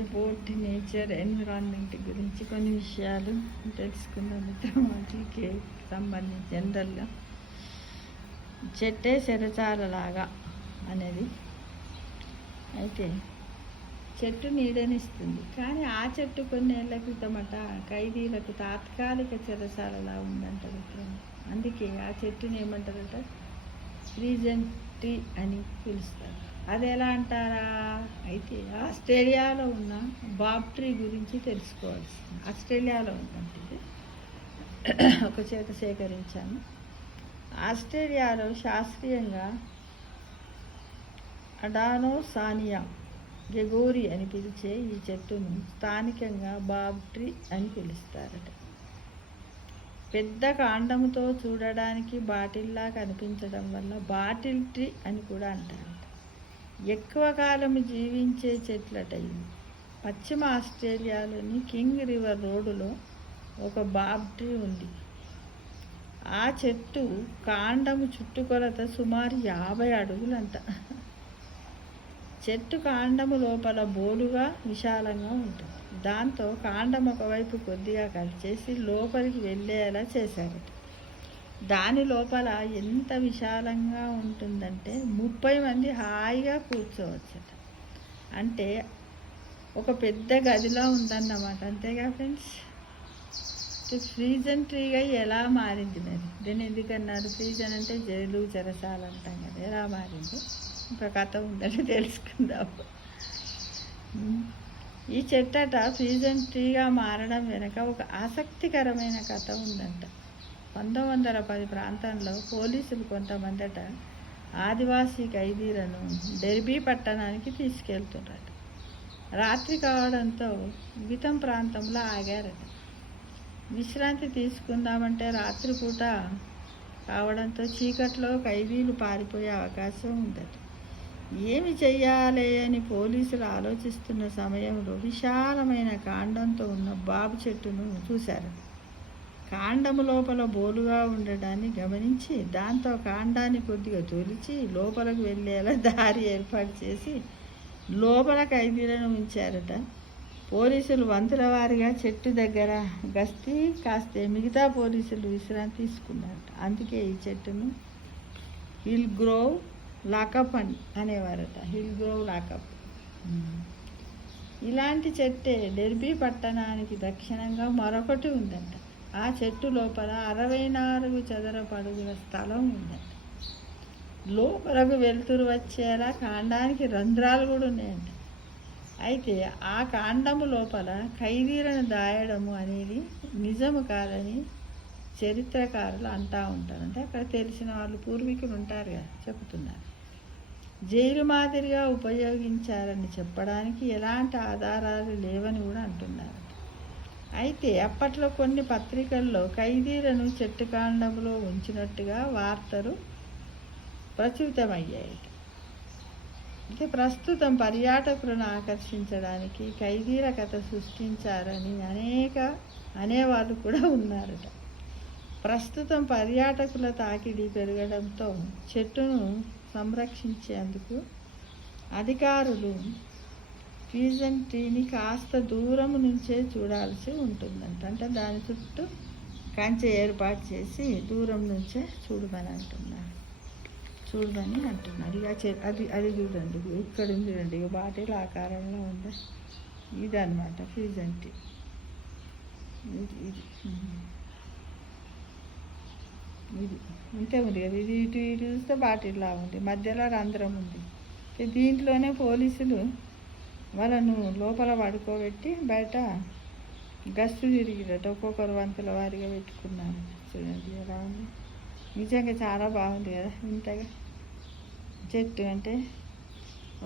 About nature environment గురించి కొన్ని విషయాలు తెలుసుకుందాం మిత్రమాటికి సంబంధించి జనరల్గా చెట్టే చెరచాలలాగా అనేది అయితే చెట్టు నీడనిస్తుంది, కానీ ఆ చెట్టు కొన్ని ఏళ్ల క్రితమట ఖైదీలకు తాత్కాలిక చెరసాలలా ఉందంట మిత్రం. అందుకే ఆ చెట్టుని ఏమంటారట, ఫ్రీజన్ ట్రీ అని పిలుస్తారు. అది ఎలా అంటారా, అయితే ఆస్ట్రేలియాలో ఉన్న బాబ్ ట్రీ గురించి తెలుసుకోవాల్సింది. ఆస్ట్రేలియాలో ఉందంటే ఇది ఒక చేత సేకరించాను. ఆస్ట్రేలియాలో శాస్త్రీయంగా అడానోసానియా గెగోరి అని పిలిచే ఈ చెట్టును స్థానికంగా బాబ్ ట్రీ అని పిలుస్తారట. పెద్ద కాండంతో చూడడానికి బాటిల్లా కనిపించడం వల్ల బాటిల్ ట్రీ అని కూడా అంటారట. ఎక్కువ కాలం జీవించే చెట్లట ఇవి. పశ్చిమ ఆస్ట్రేలియాలోని కింగ్ రివర్ రోడ్డులో ఒక బాబ్ ట్రీ ఉంది. ఆ చెట్టు కాండము చుట్టుకొలత సుమారు 50 అడుగులంట. చెట్టు కాండము లోపల బోలుగా విశాలంగా ఉంటుంది. దాంతో కాండం ఒకవైపు కొద్దిగా కట్ చేసి లోపలికి వెళ్ళేలా చేశారట. దాని లోపల ఎంత విశాలంగా ఉంటుందంటే 30 మంది హాయిగా కూర్చోవచ్చట. అంటే ఒక పెద్ద గదిలో ఉందన్నమాట. అంతేగా ఫ్రెండ్స్. ఫ్రీజన్ ట్రీగా ఎలా మారింది మరి? దీన్ని ఎందుకన్నారు ఫ్రీజన్ అంటే? జైలు చెరసాల అంటాం కదా, ఎలా మారింది ఒక కథ ఉందని తెలుసుకుందాం. ఈ చెట్టట ఫ్రీజన్ ట్రీగా మారడం వెనక ఒక ఆసక్తికరమైన కథ ఉందంట. 1910 ప్రాంతంలో పోలీసులు కొంతమందట ఆదివాసీ ఖైదీలను డెర్బీ పట్టణానికి తీసుకెళ్తున్నారు. రాత్రి కావడంతో వితం ప్రాంతంలో ఆగారట. విశ్రాంతి తీసుకుందామంటే రాత్రిపూట కావడంతో చీకట్లో ఖైదీలు పారిపోయే అవకాశం ఉందట. ఏమి చెయ్యాలి అని పోలీసులు ఆలోచిస్తున్న సమయంలో విశాలమైన కాండంతో ఉన్న బాబు చెట్టును చూశారు. కాండము లోపల బోలుగా ఉండడాన్ని గమనించి దాంతో కాండాన్ని కొద్దిగా తొలిచి లోపలికి వెళ్ళేలా దారి ఏర్పాటు చేసి లోపల ఖైదీలను ఉంచారట. పోలీసులు వంతుల వారిగా చెట్టు దగ్గర గస్తీ కాస్తే మిగతా పోలీసులు విశ్రాంతి తీసుకున్నారట. అందుకే ఈ చెట్టును హిల్ గ్రోవ్ లాకప్ అని అనేవారట. Hill grove lockup. ఇలాంటి చెట్టే డెర్బీ పట్టణానికి దక్షిణంగా మరొకటి ఉందంట. ఆ చెట్టు లోపల 64 చదరపు అడుగుల స్థలం ఉందంట. లోపలకు వెలుతురు వచ్చేలా కాండానికి రంధ్రాలు కూడా ఉన్నాయంట. అయితే ఆ కాండము లోపల ఖైదీలను దాయడము అనేది నిజము కాదని చరిత్రకారులు అంటూ ఉంటారు. అంటే అక్కడ తెలిసిన వాళ్ళు పూర్వీకులు ఉంటారు కదా, చెబుతున్నారు. జైలు మాదిరిగా ఉపయోగించారని చెప్పడానికి ఎలాంటి ఆధారాలు లేవని కూడా అంటున్నారు. అయితే అప్పట్లో కొన్ని పత్రికల్లో ఖైదీలను చెట్టు కాండంలో ఉంచినట్టుగా వార్తలు ప్రచురితమయ్యాయి. అయితే ప్రస్తుతం పర్యాటకులను ఆకర్షించడానికి ఖైదీల కథ సృష్టించారని అనేవాళ్ళు కూడా ఉన్నారట. ప్రస్తుతం పర్యాటకుల తాకిడి పెరగడంతో చెట్టును సంరక్షించేందుకు అధికారులు ఫ్రీజన్ ట్రీని కాస్త దూరం నుంచే చూడాల్సి ఉంటుందంట. అంటే దాని చుట్టూ కంచె ఏర్పాటు చేసి దూరం నుంచే చూడమని అంటున్నారు. ఇక అది చూడండి, ఇక్కడ ఉంది చూడండి, ఇక బాటిల్ ఆకారంలో ఉంది. ఇదన్నమాట ఫ్రీజన్ ట్రీ. ఇది ఇంతే ఉంది కదా. ఇది ఇటు చూస్తే బాటిల్లా ఉంది, మధ్యలో రంధ్రం ఉంది. దీంట్లోనే పోలీసులు వాళ్ళను లోపల పడుకోబెట్టి బయట గస్తు తిరిగిరట. ఒక్కొక్కరు వంతుల వారిగా పెట్టుకున్నారు. చూడండి ఎలా ఉంది. నిజంగా చాలా బాగుంది కదా. ఇంతగా చెట్టు అంటే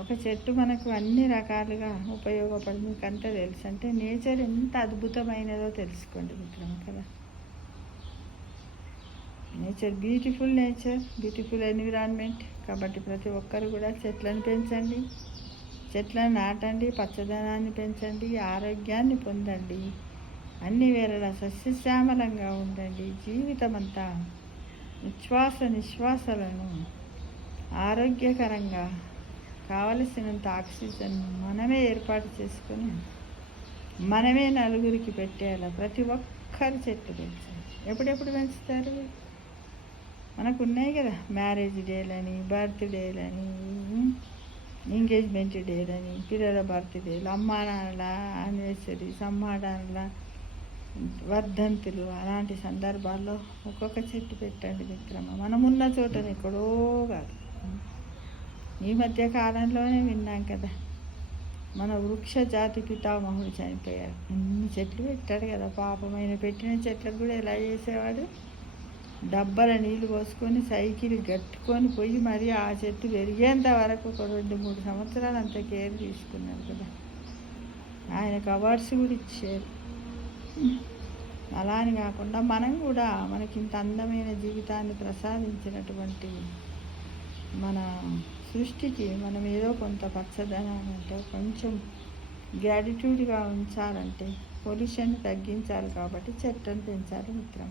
ఒక చెట్టు మనకు అన్ని రకాలుగా ఉపయోగపడి మీకు అంతా తెలుసు. అంటే నేచర్ ఎంత అద్భుతమైనదో తెలుసుకోండి మిత్రం కదా. Nature beautiful environment. కాబట్టి ప్రతి ఒక్కరు కూడా చెట్లను పెంచండి, చెట్లను నాటండి, పచ్చదనాన్ని పెంచండి, ఆరోగ్యాన్ని పొందండి, అన్ని వేళలా సస్యశ్యామలంగా ఉండండి. జీవితం అంతా ఉచ్ఛ్వాస నిశ్వాసలను ఆరోగ్యకరంగా కావలసినంత ఆక్సిజన్ మనమే ఏర్పాటు చేసుకొని మనమే నలుగురికి పెట్టేయాలి. ప్రతి ఒక్కరు చెట్లు పెంచాలి. ఎప్పుడెప్పుడు పెంచుతారు? మనకు ఉన్నాయి కదా, మ్యారేజ్ డేలని, బర్త్డేలని, ఎంగేజ్మెంట్ డేలని, పిల్లల బర్త్డేలు, అమ్మా నాన్నల యానివర్సరీస్, అమ్మా నాన్నల వర్ధంతులు, అలాంటి సందర్భాల్లో ఒక్కొక్క చెట్టు పెట్టండి మిత్రమా. మనమున్న చోటని ఎక్కడో కాదు. ఈ మధ్య కాలంలోనే విన్నాం కదా, మన వృక్ష జాతి పితామహుడు చనిపోయాడు. ఎన్ని చెట్లు పెట్టాడు కదా పాపమైన. పెట్టిన చెట్లకు కూడా ఎలా చేసేవాడు, డబ్బాల నీళ్ళు పోసుకొని సైకిల్ కట్టుకొని పోయి మరి ఆ చెట్టు పెరిగేంత వరకు ఒక 2-3 సంవత్సరాలు అంత కేర్ తీసుకున్నారు కదా. ఆయనకు అవార్డ్స్ కూడా ఇచ్చారు. అలా అని కాకుండా మనం కూడా మనకింత అందమైన జీవితాన్ని ప్రసాదించినటువంటి మన సృష్టికి మనం ఏదో కొంత పచ్చదనాన్ని అంటే కొంచెం గ్రాటిట్యూడ్గా ఉంచాలంటే పొల్యూషన్ తగ్గించాలి. కాబట్టి చెట్లను పెంచాలి మిత్రం.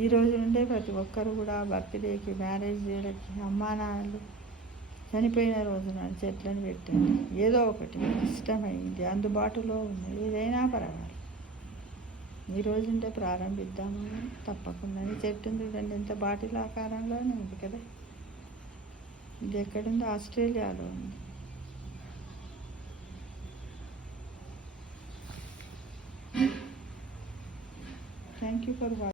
ఈ రోజు నుండే ప్రతి ఒక్కరు కూడా బర్త్డేకి, మ్యారేజ్ డేలకి, అమ్మా నాన్నలు చనిపోయిన రోజు నాడు చెట్లను పెట్టండి. ఏదో ఒకటి ఇష్టమైంది, అందుబాటులో ఉన్నది, ఏదైనా పర్వాలేదు. ఈ రోజు నుండే ప్రారంభిద్దాము. తప్పకుండా చెట్టు చూడండి, ఎంత బాటిల్ ఆకారంలోనే ఉంది కదా. ఇది ఎక్కడుంది? ఆస్ట్రేలియాలో ఉంది. Thank you for watching.